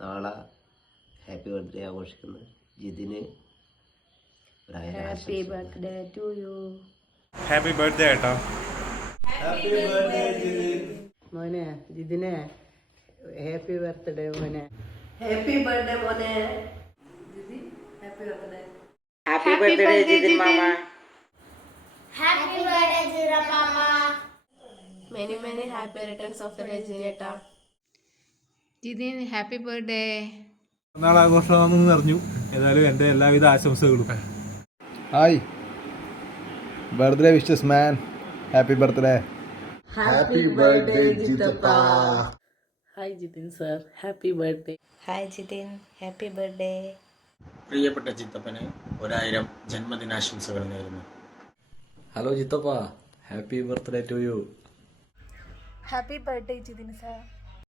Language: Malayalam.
നാളെ ഹാപ്പി ബർത്ത്ഡേ ആഘോഷിക്കുന്ന ജിതിന് happy birthday to you. Happy birthday കേട്ടോ. Happy birthday Jithin. മോനെ ജിതിനെ ഹാപ്പി ബർത്ത്ഡേ മോനെ. ഹാപ്പി ബർത്ത്ഡേ മോനെ. ഹാപ്പി ബർത്ത്ഡേ ജിതിൻ മാമ. Happy birthday, Zira Mama. Many happy returns of the day, Zineta. Jithin happy birthday. നാളാഘോഷമാണെന്ന് അറിഞ്ഞു. ഏതായാലും എൻ്റെ എല്ലാവിധ ആശംസകളും. Hi birthday wishes man. Happy birthday. Happy birthday ജിതപ്പ. Hi Jithin sir, happy birthday. Hi Jithin, happy birthday. പ്രിയപ്പെട്ട ചിത്തപ്പന് 1000 ജന്മദിനാശംസകൾ നേരുന്നു. ഹലോ ചിത്തപ്പ, happy birthday to you. Happy birthday, Jidin sir.